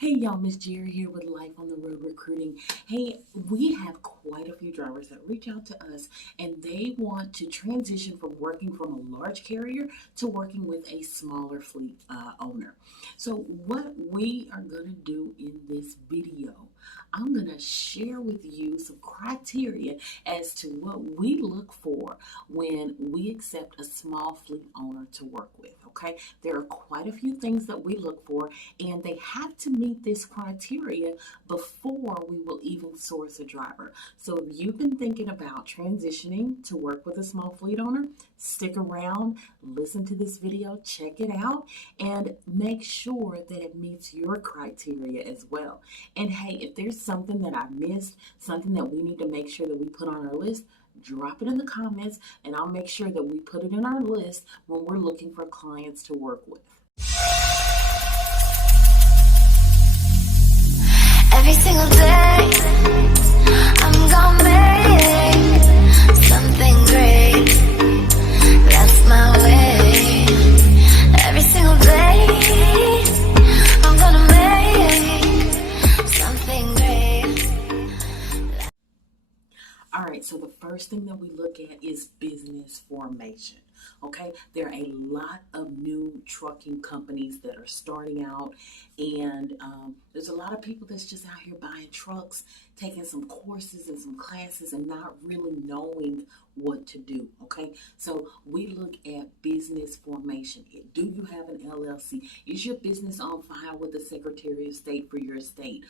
Hey y'all, Miss Jerry here with Life on the Road Recruiting. Hey, we have quite a few drivers that reach out to us and they want to transition from working from a large carrier to working with a smaller fleet owner. So what we are going to do in this video, I'm going to share with you some criteria as to what we look for when we accept a small fleet owner to work with, okay? There are quite a few things that we look for and they have to meet this criteria before we will even source a driver. So if you've been thinking about transitioning to work with a small fleet owner, stick around, listen to this video, check it out, and make sure that it meets your criteria as well. And hey, if there's something that I missed, something that we need to make sure that we put on our list, drop it in the comments and I'll make sure that we put it in our list when we're looking for clients to work with. Every single day, I'm gonna make something great. That's my way. Every single day, I'm gonna make something great. All right, so the first thing that we look at is business formation. Okay, there are a lot of new trucking companies that are starting out, and there's a lot of people that's just out here buying trucks, taking some courses and some classes, and not really knowing what to do. Okay, so we look at business formation. Do you have an LLC? Is your business on file with the Secretary of State for your state?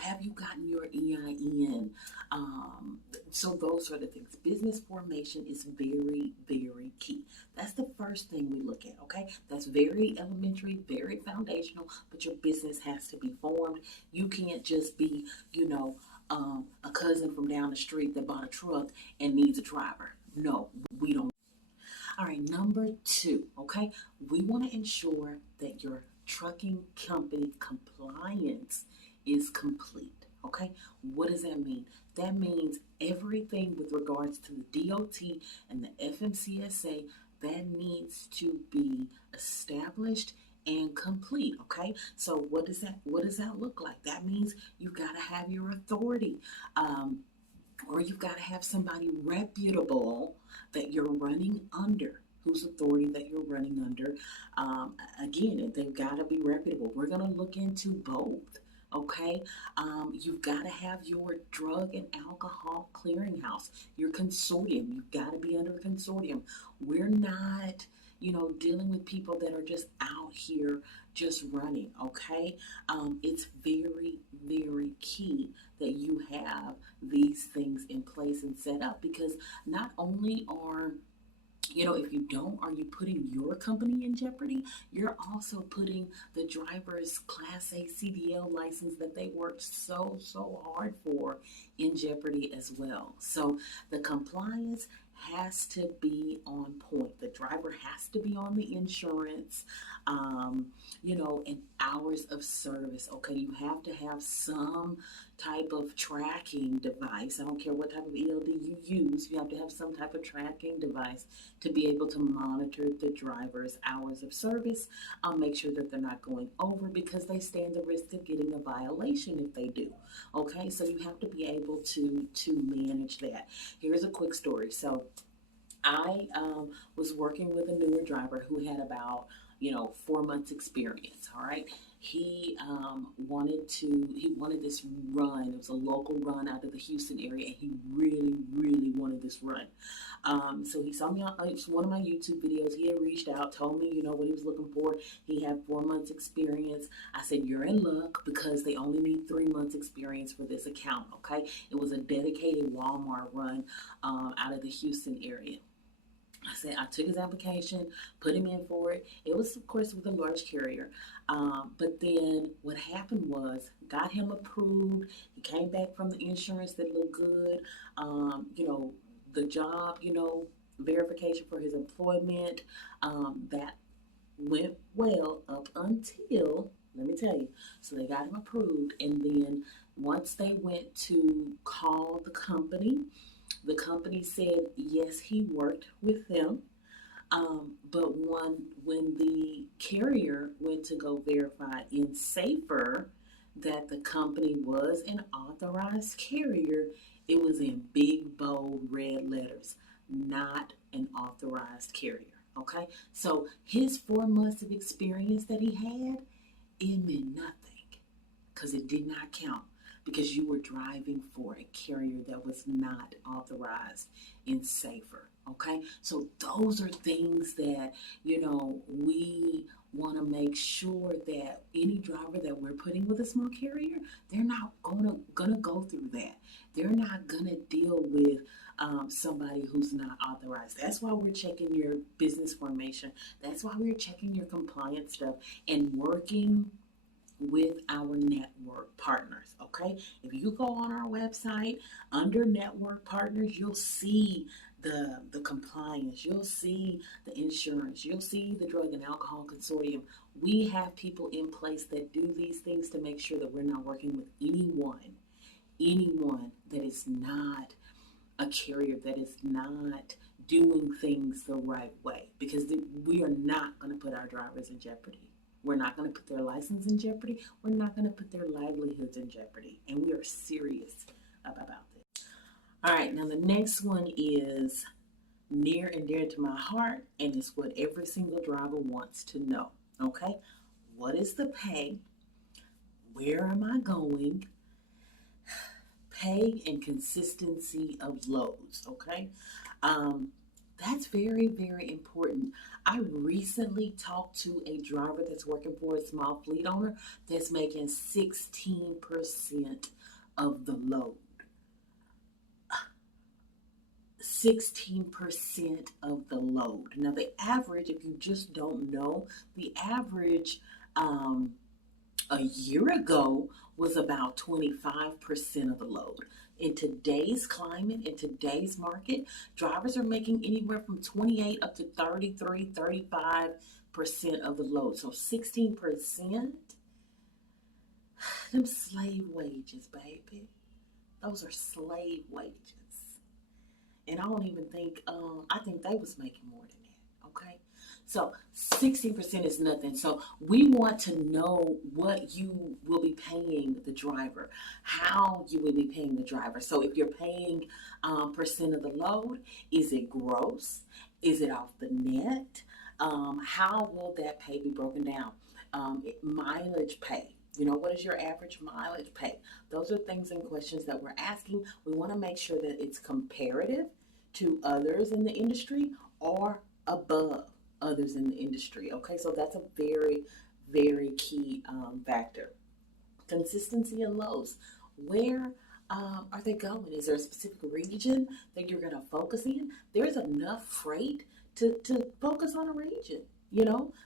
Have you gotten your EIN? So those sort of things. Business formation is very, very key. That's the first thing we look at, okay? That's very elementary, very foundational, but your business has to be formed. You can't just be, a cousin from down the street that bought a truck and needs a driver. No, we don't. All right, number two, okay? We want to ensure that your trucking company compliance is complete, okay? What does that mean? That means everything with regards to the DOT and the FMCSA that needs to be established and complete, okay? So what does that look like? That means you've got to have your authority, or you've got to have somebody reputable that you're running under, whose authority that you're running under. Again, they've got to be reputable. We're going to look into both. Okay, you've got to have your drug and alcohol clearinghouse, your consortium. You've got to be under a consortium. We're not, dealing with people that are just out here just running. Okay, it's very, very key that you have these things in place and set up, because not only if you don't, are you putting your company in jeopardy? You're also putting the driver's Class A CDL license that they worked so hard for in jeopardy as well. So the compliance has to be on point. The driver has to be on the insurance, and hours of service. Okay, you have to have some type of tracking device. I don't care what type of ELD you use, you have to have some type of tracking device to be able to monitor the driver's hours of service. Make sure that they're not going over, because they stand the risk of getting a violation if they do. Okay, so you have to be able to manage that. Here's a quick story. So I was working with a newer driver who had about 4 months experience. All right, he wanted this run. It was a local run out of the Houston area, and he really wanted this run. So he saw me on one of my YouTube videos. He had reached out, told me what he was looking for. He had 4 months experience. I said, you're in luck, because they only need 3 months experience for this account. Okay, it was a dedicated Walmart run out of the Houston area. I took his application, put him in for it. It was, of course, with a large carrier. But then what happened was, got him approved. He came back from the insurance that looked good. The job, verification for his employment, that went well up until, let me tell you, so they got him approved. And then once they went to call the company said, yes, he worked with them. But when the carrier went to go verify in Safer that the company was an authorized carrier, it was in big, bold, red letters, not an authorized carrier. Okay, so his 4 months of experience that he had, it meant nothing because it did not count because you were driving for a carrier that was not authorized in Safer. Okay, so those are things that we want to make sure that any driver that we're putting with a small carrier, they're not gonna go through that. They're not gonna deal with somebody who's not authorized. That's why we're checking your business formation. That's why we're checking your compliance stuff and working with our network partners. Okay, if you go on our website under network partners, you'll see the compliance, you'll see the insurance, you'll see the drug and alcohol consortium. We have people in place that do these things to make sure that we're not working with anyone that is not a carrier, that is not doing things the right way, because we are not going to put our drivers in jeopardy. We're not going to put their license in jeopardy. We're not going to put their livelihoods in jeopardy. And we are serious about this. All right, now the next one is near and dear to my heart, and it's what every single driver wants to know. Okay, what is the pay? Where am I going? Pay and consistency of loads. Okay, that's very, very important. I recently talked to a driver that's working for a small fleet owner that's making 16% of the load. 16% of the load. Now, the average, if you just don't know, the average a year ago was about 25% of the load. In today's climate, in today's market, drivers are making anywhere from 28 up to 33, 35% of the load. So 16%, them slave wages, baby. Those are slave wages. And I don't even think, I think they was making more than that, okay? So 16% is nothing. So we want to know what you will be paying the driver, how you will be paying the driver. So if you're paying percent of the load, is it gross? Is it off the net? How will that pay be broken down? Mileage pay. What is your average mileage pay? Those are things and questions that we're asking. We want to make sure that it's comparative to others in the industry or above others in the industry. Okay, so that's a very, very key factor. Consistency in lows. Where are they going? Is there a specific region that you're going to focus in? There's enough freight to focus on a region.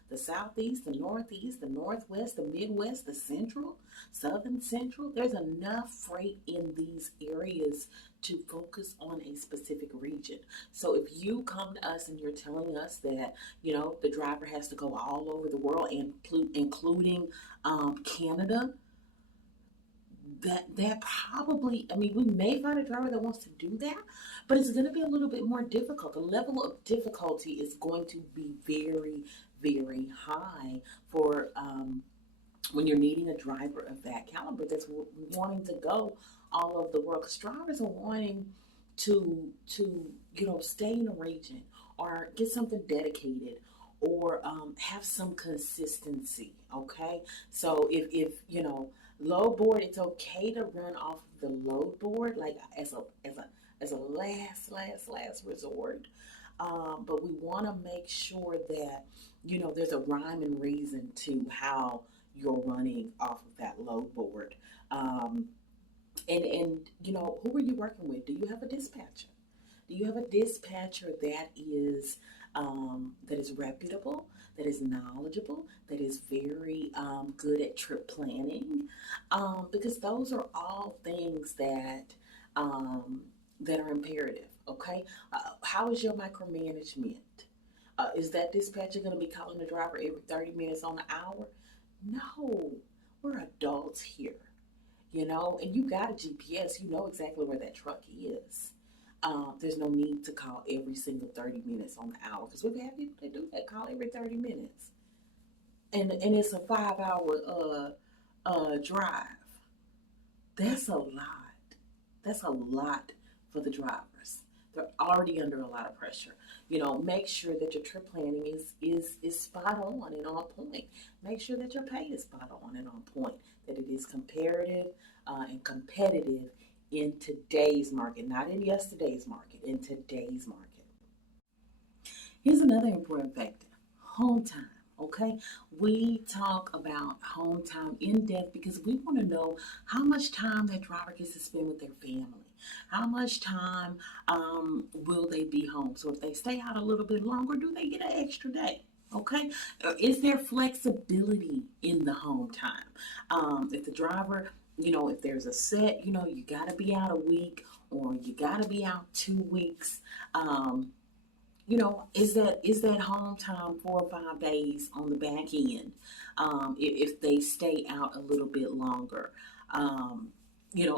The southeast, the northeast, the northwest, the midwest, the central, southern central. There's enough freight in these areas to focus on a specific region. So if you come to us and you're telling us that, the driver has to go all over the world, including Canada, that probably, we may find a driver that wants to do that, but it's going to be a little bit more difficult. The level of difficulty is going to be very, very high for when you're needing a driver of that caliber that's wanting to go all over the world. Because drivers are wanting to stay in a region or get something dedicated or have some consistency. Okay, so if load board, it's okay to run off the load board like as a last resort. But we want to make sure that there's a rhyme and reason to how you're running off of that load board. And who are you working with? Do you have a dispatcher? Do you have a dispatcher that is reputable, that is knowledgeable, that is very good at trip planning? Because those are all things that are imperative. Okay, how is your micromanagement? Is that dispatcher going to be calling the driver every 30 minutes on the hour? No, we're adults here. And you got a GPS, you know exactly where that truck is. there's no need to call every single 30 minutes on the hour, because we've had people that do that, call every 30 minutes. And it's a 5 hour drive. That's a lot. That's a lot for the drivers. They're already under a lot of pressure. Make sure that your trip planning is spot on and on point. Make sure that your pay is spot on and on point. That it is comparative and competitive in today's market, not in yesterday's market, in today's market. Here's another important factor: home time. Okay, we talk about home time in depth because we want to know how much time that driver gets to spend with their family. How much time will they be home? So if they stay out a little bit longer, do they get an extra day? Okay, is there flexibility in the home time? If the driver, if there's a set, you got to be out a week or you got to be out 2 weeks. Is that home time 4 or 5 days on the back end, if they stay out a little bit longer?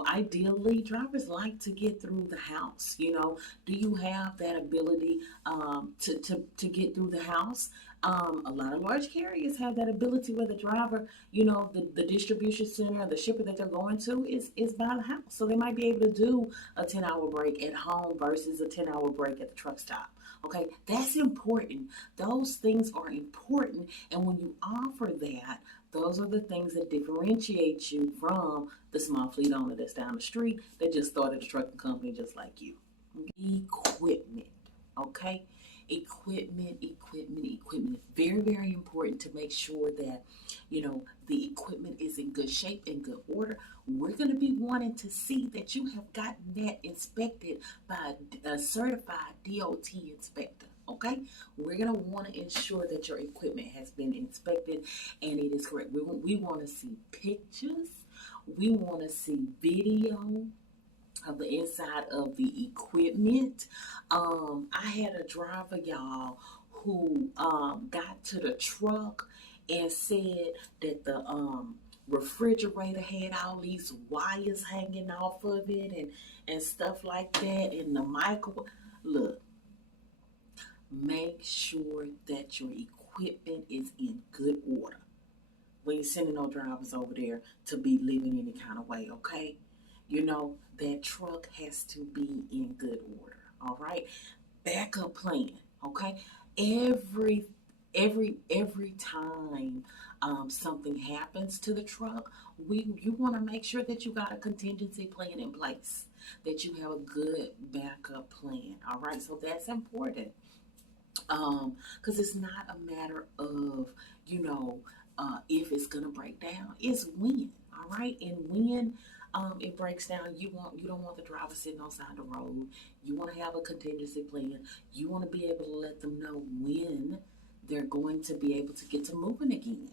Ideally, drivers like to get through the house. Do you have that ability to get through the house? A lot of large carriers have that ability where the driver, the distribution center, the shipper that they're going to is by the house. So they might be able to do a 10-hour break at home versus a 10-hour break at the truck stop. Okay, that's important. Those things are important. And when you offer that, those are the things that differentiate you from the small fleet owner that's down the street that just started a trucking company just like you. Equipment, okay? Equipment. Very, very important to make sure that, the equipment is in good shape, in good order. We're going to be wanting to see that you have gotten that inspected by a certified DOT inspector. Okay, we're going to want to ensure that your equipment has been inspected and it is correct. We want to see pictures. We want to see video of the inside of the equipment. I had a driver, y'all, who got to the truck and said that the refrigerator had all these wires hanging off of it and stuff like that, and the microwave. Look, make sure that your equipment is in good order. We ain't sending no drivers over there to be living any kind of way, okay? That truck has to be in good order, all right? Backup plan, okay? Every time something happens to the truck, you want to make sure that you got a contingency plan in place, that you have a good backup plan, all right? So that's important, because it's not a matter of, if it's gonna break down. It's when, all right? And when it breaks down, you don't want the driver sitting on the side of the road. You want to have a contingency plan. You want to be able to let them know when they're going to be able to get to moving again.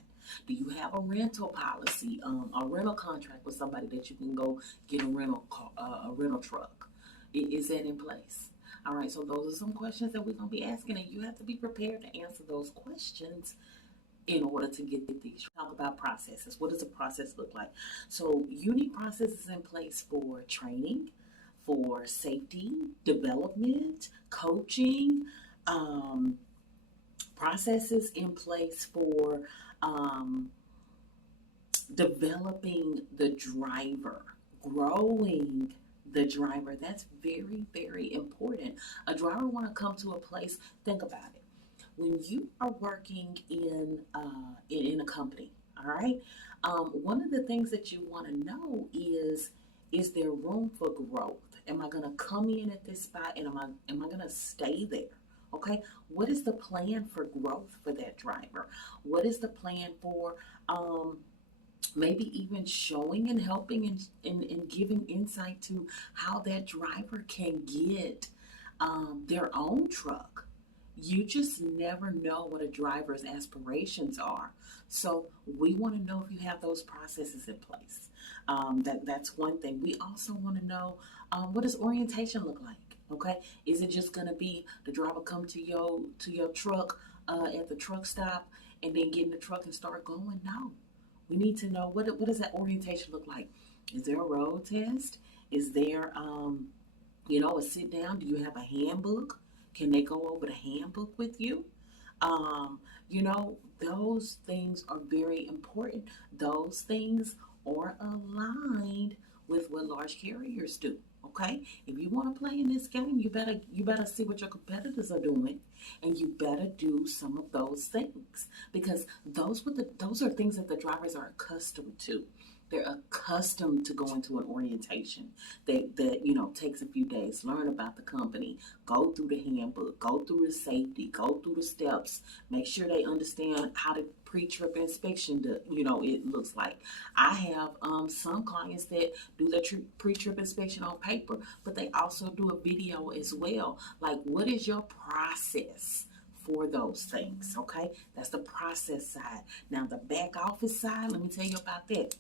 Do you have a rental policy, a rental contract with somebody that you can go get a rental truck? Is that in place? All right, so those are some questions that we're going to be asking, and you have to be prepared to answer those questions in order to get these. Talk about processes. What does a process look like? So you need processes in place for training, for safety, development, coaching, processes in place for developing the driver, growing the driver. That's very, very important. A driver want to come to a place. Think about it. When you are working in a company, all right, one of the things that you want to know is there room for growth? Am I going to come in at this spot and am I going to stay there? Okay, what is the plan for growth for that driver? What is the plan for maybe even showing and helping and giving insight to how that driver can get their own truck? You just never know what a driver's aspirations are. So we want to know if you have those processes in place. That's one thing. We also want to know, what does orientation look like? Okay, is it just gonna be the driver come to your truck at the truck stop and then get in the truck and start going? No, we need to know what does that orientation look like. Is there a road test? Is there A sit down. Do you have a handbook? Can they go over the handbook with you? Um, those things are very important. Those things are aligned with what large carriers do. Okay, if you want to play in this game, you better see what your competitors are doing, and you better do some of those things because those are things that the drivers are accustomed to. They're accustomed to going to an orientation that takes a few days. Learn about the company, go through the handbook, go through the safety, go through the steps, make sure they understand how the pre-trip inspection it looks like. I have some clients that do the pre-trip inspection on paper, but they also do a video as well. Like, what is your process for those things? Okay, that's the process side. Now the back office side, let me tell you about that.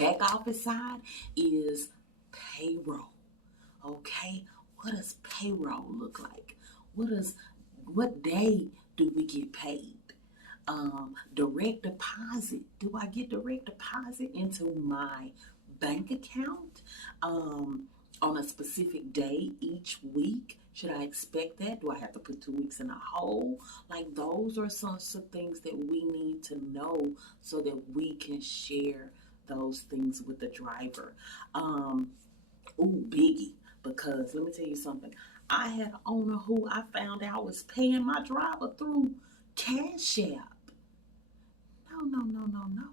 Back office side is payroll. Okay, what does payroll look like? What day do we get paid? Direct deposit. Do I get direct deposit into my bank account on a specific day each week? Should I expect that? Do I have to put 2 weeks in a hole? Like, those are some things that we need to know so that we can share those things with the driver. Biggie, because let me tell you something. I had an owner who I found out was paying my driver through Cash App. No, no, no, no, no.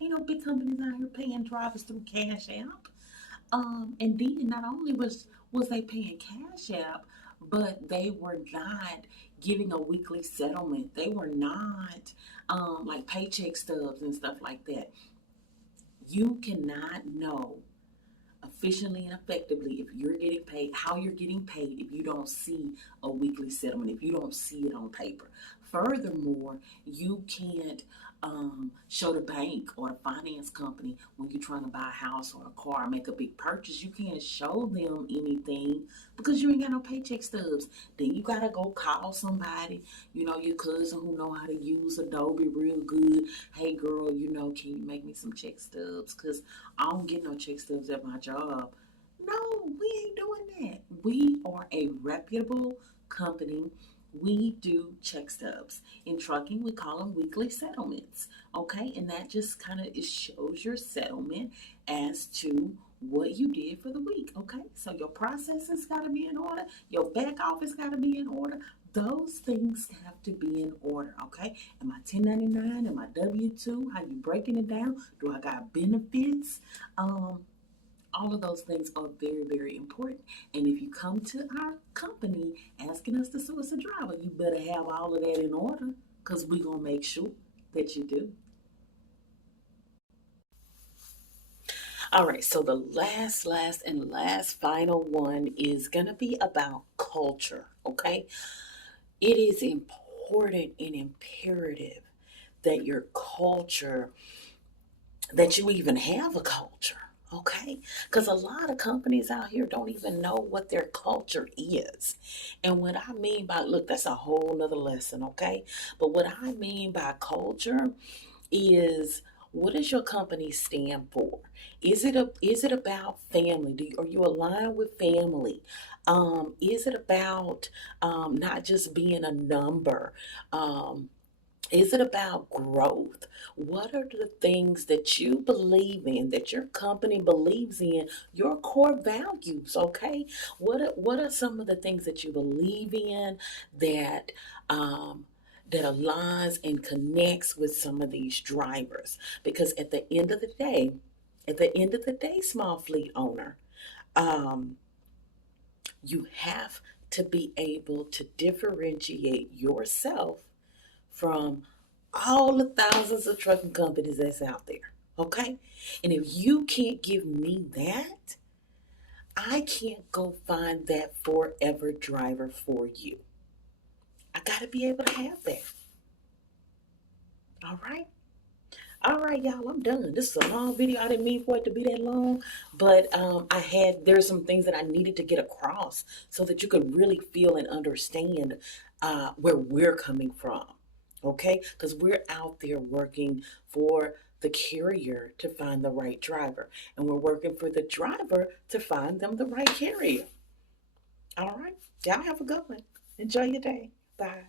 Ain't no big companies out here paying drivers through Cash App. And then not only was they paying Cash App, but they were not giving a weekly settlement. They were not like paycheck stubs and stuff like that. You cannot know efficiently and effectively if you're getting paid, how you're getting paid, if you don't see a weekly settlement, if you don't see it on paper. Furthermore, you can't show the bank or the finance company when you're trying to buy a house or a car, make a big purchase. You can't show them anything because you ain't got no paycheck stubs. Then you gotta go call somebody, your cousin who know how to use Adobe real good. Hey girl, can you make me some check stubs? Because I don't get no check stubs at my job. No, we ain't doing that. We are a reputable company. We do check stubs. In trucking, we call them weekly settlements. Okay, and that just kind of shows your settlement as to what you did for the week. Okay, so your processes got to be in order, your back office got to be in order. Those things have to be in order. Okay, am I 1099? Am I W-2? How you breaking it down? Do I got benefits? All of those things are very, very important. And if you come to our company asking us to source a driver, you better have all of that in order because we're going to make sure that you do. All right, so the last final one is going to be about culture, okay? It is important and imperative that your culture, that you even have a culture. Okay, because a lot of companies out here don't even know what their culture is. And what I mean by, look, that's a whole nother lesson, okay? But what I mean by culture is, what does your company stand for? Is it about family? Are you aligned with family? Is it about not just being a number? Is it about growth? What are the things that you believe in, that your company believes in, your core values, okay? What are some of the things that you believe in that that aligns and connects with some of these drivers? Because at the end of the day, small fleet owner, um, you have to be able to differentiate yourself from all the thousands of trucking companies that's out there. Okay? And if you can't give me that, I can't go find that forever driver for you. I got to be able to have that. All right? All right, y'all, I'm done. This is a long video. I didn't mean for it to be that long, but there's some things that I needed to get across so that you could really feel and understand where we're coming from. Okay? Because we're out there working for the carrier to find the right driver, and we're working for the driver to find them the right carrier. All right. Y'all have a good one. Enjoy your day. Bye.